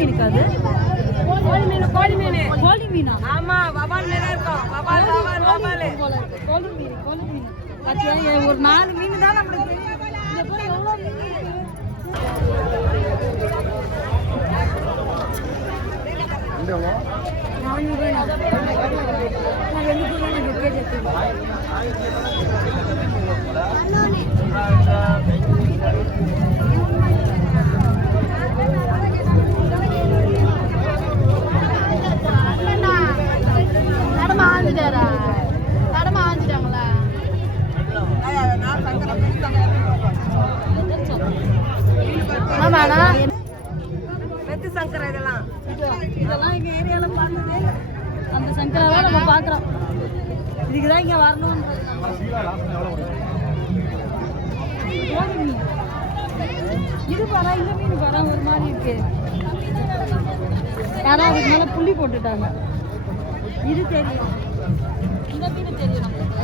மீன் இருக்காது. கோழி மீன் கோழி மீனா? ஆமா, வவால் மீன் இருக்கும். வவால் கோழி மீன். பாத்தியா, ஒரு 4 மீன் தான் நம்மளுக்கு தெரியும். இங்க போய் எவ்வளோ மீன் இருக்கு. சங்கரா இதெல்லாம் எங்க ஏரியால பார்த்தது. அந்த சங்கராவை நம்ம பார்க்குறோம். இதுக்குதான் இங்க வரணும். இது பாரா, இந்த மீன் பாரா ஒரு மாதிரி இருக்கு. யாரா அதுக்கு மேல புள்ளி போட்டுட்டாங்க. இது தெரியும், இந்த மீன் தெரியும் நம்மளுக்கு.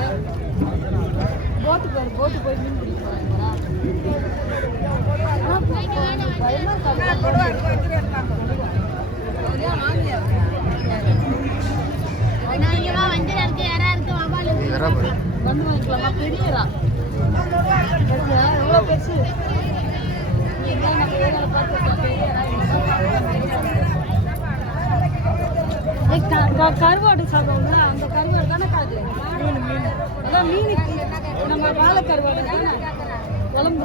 போட்டு போய் மீன் பிடிக்கிறாங்க. வந்து வாங்கிக்கலாமா? பெரியரா எவ்வளோ பெருசு. கருவாடு சாப்பிடுவோம்ல, அந்த கருவாடு தானே காது. அதான் மீனுக்கு நம்ம வாழை கருவாடு தானே குழம்பு.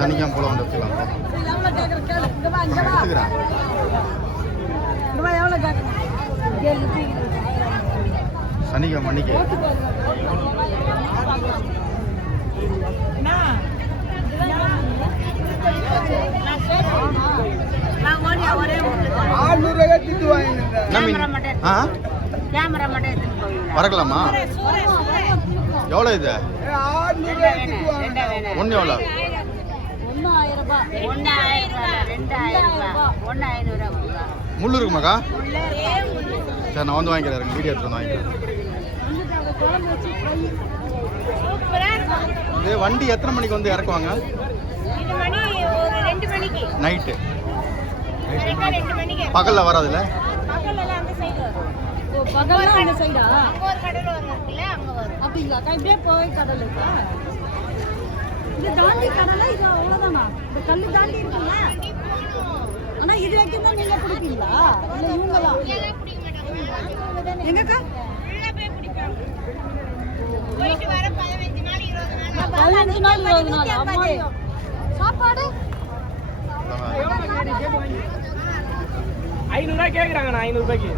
சனிக்காம போல வந்து எடுத்துக்கலாம். சனிக்காம மணிக்கு வரக்கலாமா? எவ்வளோ இது? ஒன்று எவ்வளோ? முள்ளு இருக்குமாக்கா? சரி, நான் வந்து வாங்கிக்கிறேன். வீடியோ எடுத்து வந்து வாங்கிக்கிறேன். இது வண்டி எத்தனை மணிக்கு வந்து இறக்குவாங்க? நைட்டு. பகலில் வராதுல்ல? அப்படிங்களா? இப்படியே போய் கடல் இருக்கா? இது தாண்டி கடலை இது அவ்வளோதானா? இந்த கல் தாண்டி இருக்குல்ல? ஆனா இது வரைக்கும் தான் நீங்க பிடிப்பீங்களா? இல்லை இவங்களா? எங்கக்கா? 15 நாள் 20 நாள். சாப்பாடு 500 ரூபாய் கேட்குறாங்க. நான் 500 ரூபாய்க்கு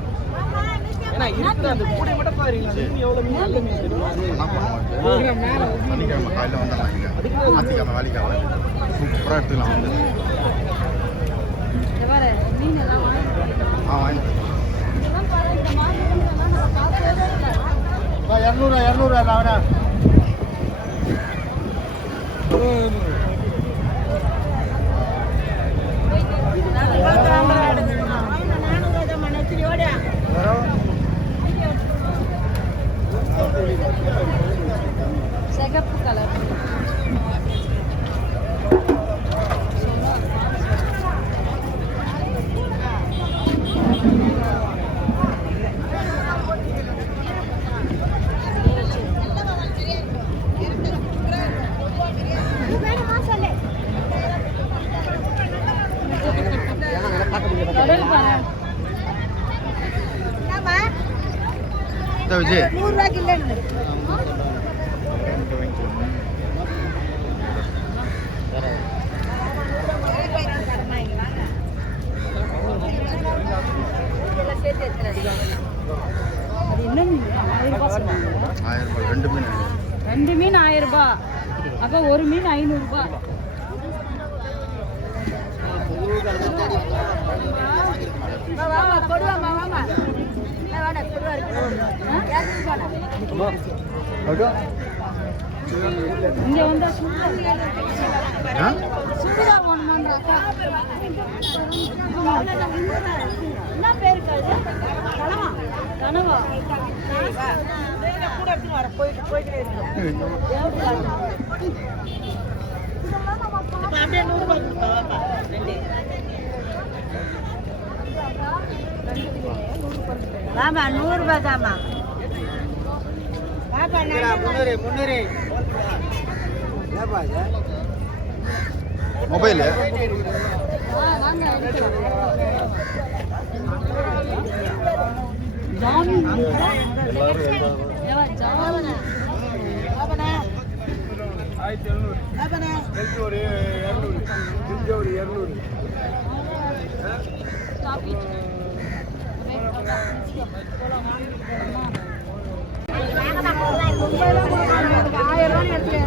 ஏன்னா இருக்கிற அந்த கூடை மட்டும் பாருங்க. எவ்வளோ மீன், நல்ல மீன் சனிக்கிழமை காலையில் வந்துடலாம். ஞாயிற்றுக்கிழமை வேலைக்கு சூப்பராக எடுத்துக்கலாம். வந்து வாங்கி 200 அவரா சிகப்பு கலர். விஜய் 100 ரூபாய்க்கு இல்லைன்னு அது என்ன மீன்? 1000 ரூபாய் சொன்னாங்க. 1000 ரூபாய். 2 மீன். 2 மீன் 1000 ரூபாய். அப்போ ஒரு மீன் 500 ரூபாய். இங்க வந்தா சுடுதா ஒண்ணுமான்றாக்கா கனவா கனவா கூட எடுத்து வர போயிட்டு போயிட்டே இருக்கோம் அப்படியே 100 ரூபாய் கொடுப்பா ரெண்டு ஆமா 100 ரூபாய் தாமா பாப்பா 300 மொபைல் வாங்க ஜாமி ஏவா ஜாமி பாபனா 1700 பாபனா ஒரு 200 ஒரு 200 ஸ்டாப் இட் ஆயிரம் ரூபாய் எடுத்து